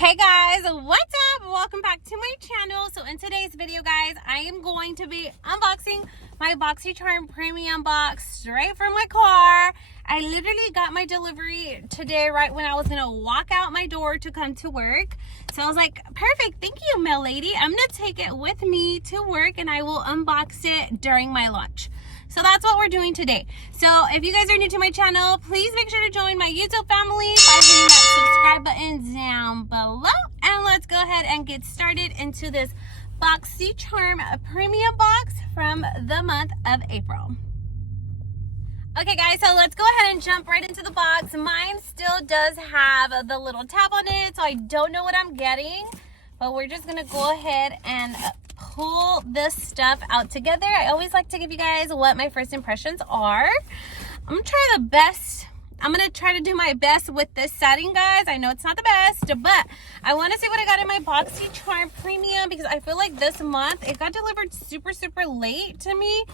Hey guys, what's up? Welcome back to my channel. So in today's video, guys, I am going to be unboxing my Boxycharm premium box straight from my car. I literally got my delivery today right when I was gonna walk out my door to come to work. So I was like, perfect, thank you, mail lady. I'm gonna take it with me to work and I will unbox it during my lunch. So that's what we're doing today. So if you guys are new to my channel, please make sure to join my YouTube family by hitting that subscribe button down below. And let's go ahead and get started into this Boxycharm premium box from the month of April. Okay guys, so let's go ahead and jump right into the box. Mine still does have the little tab on it, so I don't know what I'm getting, but we're just gonna go ahead and pull this stuff out together. I always like to give you guys what my first impressions are. I'm gonna try to do my best with this setting, guys. I know it's not the best, but I want to see what I got in my Boxycharm premium because I feel like this month it got delivered super late to me.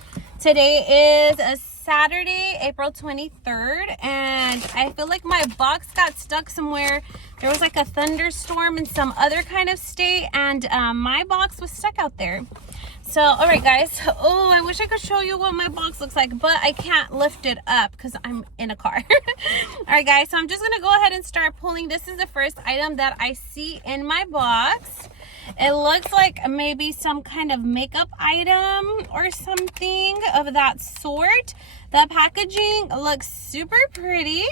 Today is a Saturday, April 23rd, and I feel like my box got stuck somewhere. There was like a thunderstorm in some other kind of state, and my box was stuck out there. So, all right, guys. Oh, I wish I could show you what my box looks like, but I can't lift it up because I'm in a car. All right, guys. So I'm just gonna go ahead and start pulling. This is the first item that I see in my box. It looks like maybe some kind of makeup item or something of that sort. The packaging looks super pretty.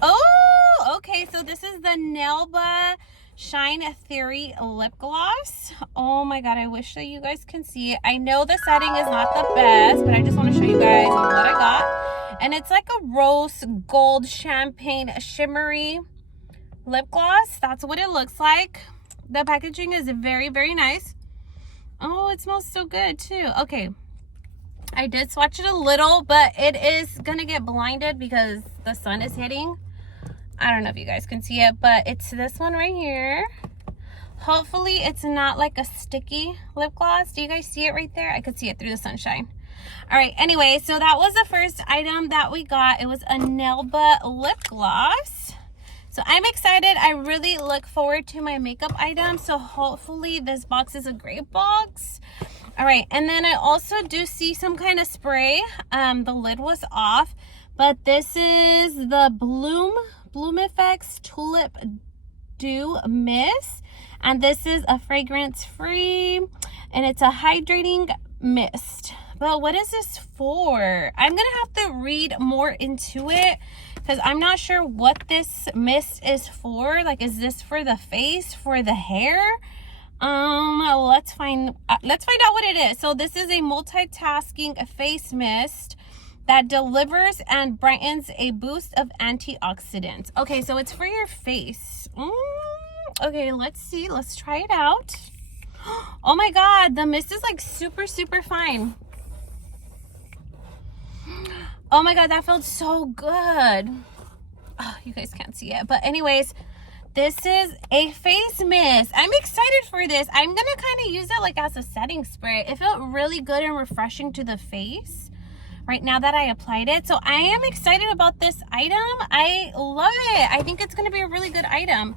Oh, okay. So this is the Nelba Shine Theory lip gloss. Oh my god, I wish that you guys can see it. I know the setting is not the best, but I just want to show you guys what I got. And it's like a rose gold champagne shimmery lip gloss. That's what it looks like. The packaging is very nice. Oh, it smells so good too. Okay, I did swatch it a little, but it is gonna get blinded because the sun is hitting. I don't know if you guys can see it, but it's this one right here. Hopefully it's not like a sticky lip gloss. Do you guys see it right there? I could see it through the sunshine. All right, anyway, so that was the first item that we got. It was a Nelba lip gloss. So I'm excited. I really look forward to my makeup items. So hopefully this box is a great box. All right, and then I also do see some kind of spray. The lid was off, but this is the Bloomefects Tulip Dew Mist, and this is a fragrance free, and it's a hydrating mist. But what is this for? I'm gonna have to read more into it because I'm not sure what this mist is for. Like, is this for the face, for the hair? Let's find out what it is. So this is a multitasking face mist that delivers and brightens a boost of antioxidants. Okay, so it's for your face. Okay, let's see. Let's try it out. Oh my god, the mist is like super fine. Oh my god, that felt so good. Oh, you guys can't see it, but anyways, this is a face mist. I'm excited for this. I'm gonna kind of use it like as a setting spray. It felt really good and refreshing to the face right now that I applied it. So I am excited about this item. I love it. I think it's going to be a really good item.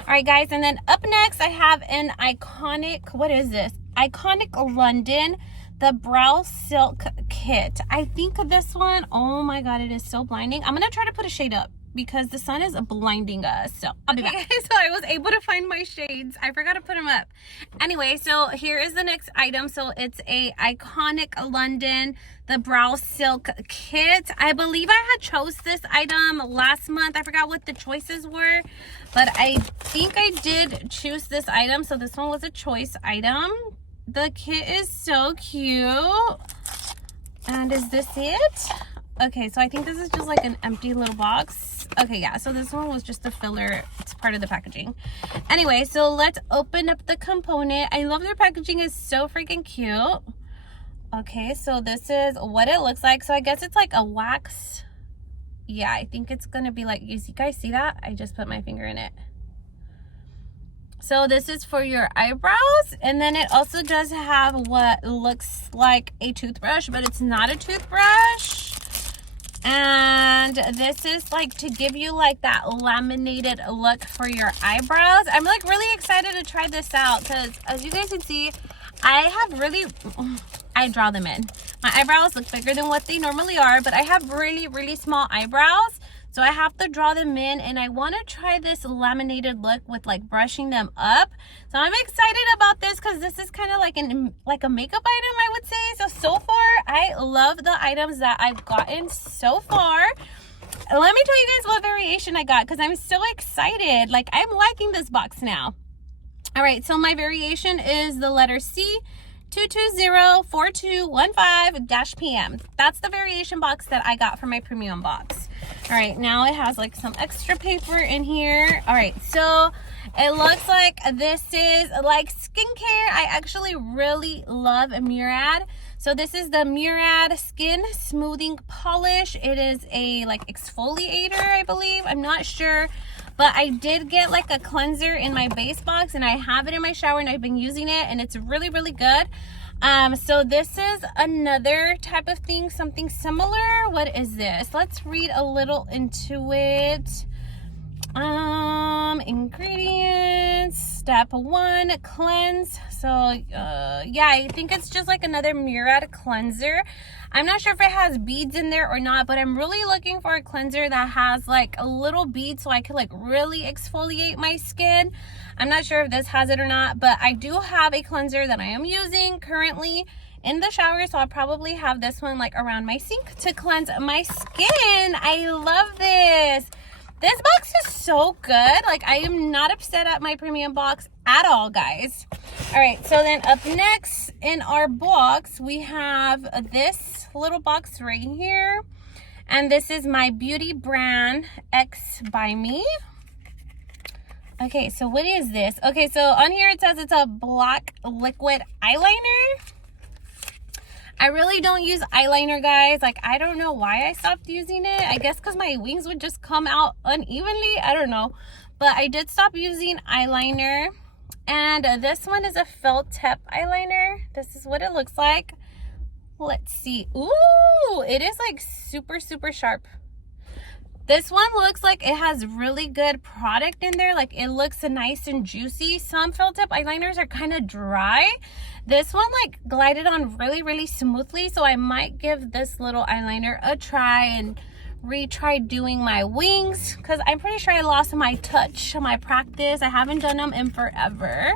All right, guys. And then up next, I have an iconic, what is this? Iconic London, the Brow Silk Kit. I think this one, oh my god, it is so blinding. I'm going to try to put a shade up because the sun is blinding us. So I'll be back. So I was able to find my shades. I forgot to put them up. Anyway, so here is the next item. So it's a Iconic London, the Brow Silk Kit. I believe I had chose this item last month. I forgot what the choices were, but I think I did choose this item. So this one was a choice item. The kit is so cute. And is this it? Okay, so I think this is just like an empty little box. Okay, yeah, so this one was just a filler. It's part of the packaging. Anyway, so let's open up the component. I love their packaging. Is so freaking cute. Okay, so this is what it looks like. So I guess it's like a wax. Yeah, I think it's gonna be like, you guys see that? I just put my finger in it. So this is for your eyebrows, and then it also does have what looks like a toothbrush, but it's not a toothbrush. And this is like to give you like that laminated look for your eyebrows. I'm like really excited to try this out because as you guys can see, I draw them in. My eyebrows look bigger than what they normally are, but I have really small eyebrows. So I have to draw them in, and I want to try this laminated look with like brushing them up. So I'm excited about this because this is kind of like a makeup item, I would say. So far, I love the items that I've gotten so far. Let me tell you guys what variation I got because I'm so excited. Like, I'm liking this box now. All right, so my variation is the letter C, 2204215-PM. That's the variation box that I got for my premium box. All right, now it has like some extra paper in here. All right, so it looks like this is like skincare. I actually really love Murad. So this is the Murad Skin Smoothing Polish. It is a like exfoliator, I believe. I'm not sure. But I did get like a cleanser in my base box, and I have it in my shower, and I've been using it, and it's really good. So this is another type of thing, something similar. What is this? Let's read a little into it. Ingredients, step 1, cleanse. So yeah, I think it's just like another Murad cleanser. I'm not sure if it has beads in there or not, but I'm really looking for a cleanser that has like a little bead so I could like really exfoliate my skin. I'm not sure if this has it or not, but I do have a cleanser that I am using currently in the shower, so I'll probably have this one like around my sink to cleanse my skin. I love this. This box is so good. Like, I am not upset at my premium box at all, guys. All right, so then up next in our box, we have this little box right here. And this is Mybeautybrand X by Me. Okay, so what is this? Okay, so on here it says it's a black liquid eyeliner. I really don't use eyeliner, guys. Like, I don't know why I stopped using it. I guess because my wings would just come out unevenly. I don't know. But I did stop using eyeliner. And this one is a felt tip eyeliner. This is what it looks like. Let's see. Ooh, it is like super sharp. This one looks like it has really good product in there. Like, it looks nice and juicy. Some felt tip eyeliners are kind of dry. This one like glided on really smoothly, so I might give this little eyeliner a try and retry doing my wings because I'm pretty sure I lost my touch, my practice. I haven't done them in forever,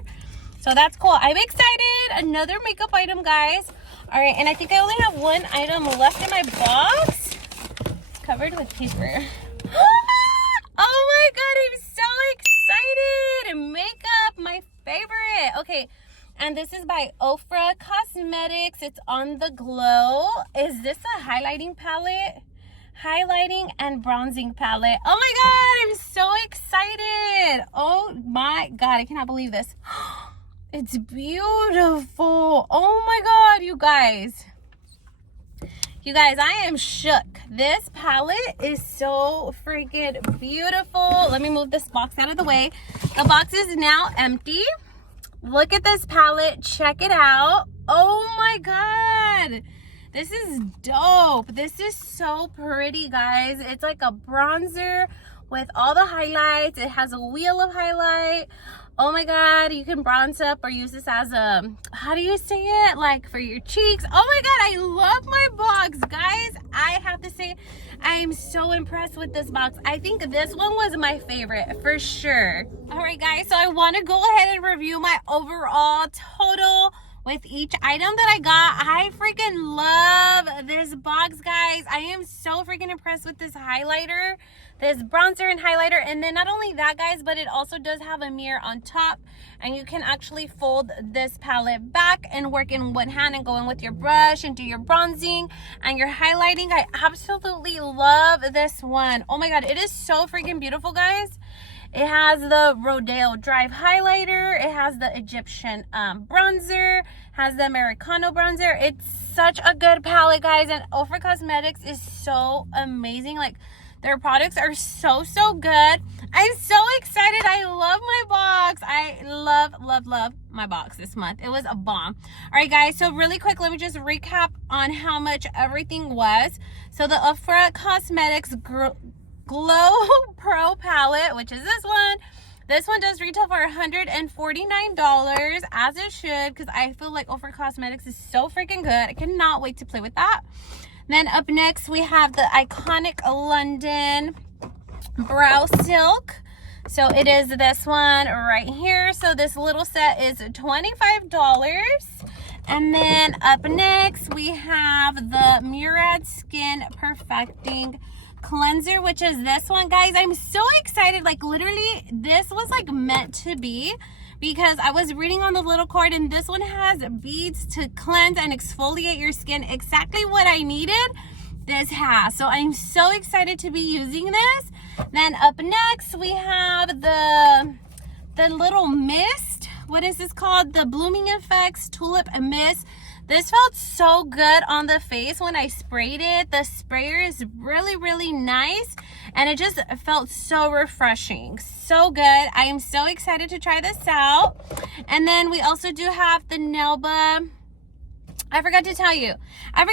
so that's cool. I'm excited. Another makeup item, guys. All right, and I think I only have one item left in my box. It's covered with paper. Oh my god, I'm so excited. Makeup, my favorite. Okay, and this is by Ofra Cosmetics. It's on the glow. Is this a highlighting palette? Highlighting and bronzing palette. Oh my god, I'm so excited. Oh my god, I cannot believe this. It's beautiful. Oh my god, you guys. You guys, I am shook. This palette is so freaking beautiful. Let me move this box out of the way. The box is now empty. Look at this palette. Check it out. Oh my god. This is dope. This is so pretty, guys. It's like a bronzer with all the highlights. It has a wheel of highlight. Oh my god, you can bronze up or use this as a, how do you say it? Like for your cheeks. Oh my god, I love my box, guys. I have to say, I'm so impressed with this box. I think this one was my favorite for sure. All right, guys, so I want to go ahead and review my overall total with each item that I got. I freaking love this box, guys. I am so freaking impressed with this highlighter, this bronzer and highlighter. And then not only that, guys, but it also does have a mirror on top, and you can actually fold this palette back and work in one hand and go in with your brush and do your bronzing and your highlighting. I absolutely love this one. Oh my god, it is so freaking beautiful, guys. It has the Rodeo Drive highlighter. It has the Egyptian bronzer. Has the Americano bronzer. It's such a good palette, guys. And Ofra Cosmetics is so amazing. Like, their products are so good. I'm so excited. I love my box. I love my box this month. It was a bomb. All right, guys, so really quick, let me just recap on how much everything was. So the Ofra Cosmetics Glow Pro palette, which is this one. This one does retail for $149, as it should, because I feel like Ofra Cosmetics is so freaking good. I cannot wait to play with that. Then up next, we have the iconic London Brow Silk. So it is this one right here. So this little set is $25. And then up next, we have the Murad Skin Perfecting Cleanser, which is this one. Guys, I'm so excited. Like, literally, this was like meant to be, because I was reading on the little card, and this one has beads to cleanse and exfoliate your skin. Exactly what I needed, this has. So I'm so excited to be using this. Then up next, we have the little mist. What is this called? The Bloomefects Tulip Mist. This felt so good on the face when I sprayed it. The sprayer is really nice, and it just felt so refreshing. So good. I am so excited to try this out. And then we also do have the Nelba. I forgot to tell you how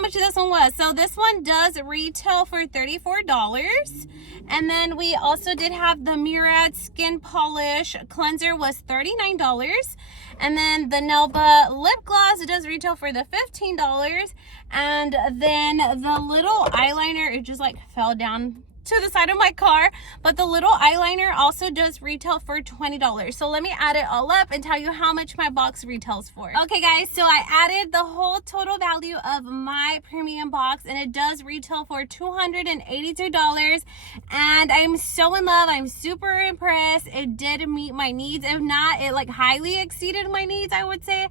much this one was. So this one does retail for $34. And then we also did have the Murad Skin Polish Cleanser was $39. And then the Nelba Lip Gloss does retail for the $15. And then the little eyeliner, it just like fell down to the side of my car, but the little eyeliner also does retail for $20. So let me add it all up and tell you how much my box retails for. Okay, guys, so I added the whole total value of my premium box, and it does retail for $282. And I'm so in love. I'm super impressed. It did meet my needs. If not, it like highly exceeded my needs, I would say.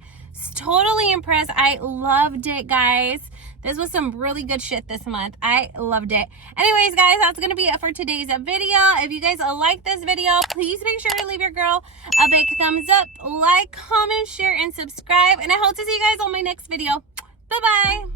Totally impressed. I loved it, guys. This was some really good shit this month. I loved it. Anyways, guys, that's gonna be it for today's video. If you guys like this video, please make sure to leave your girl a big thumbs up, like, comment, share, and subscribe. And I hope to see you guys on my next video. Bye bye.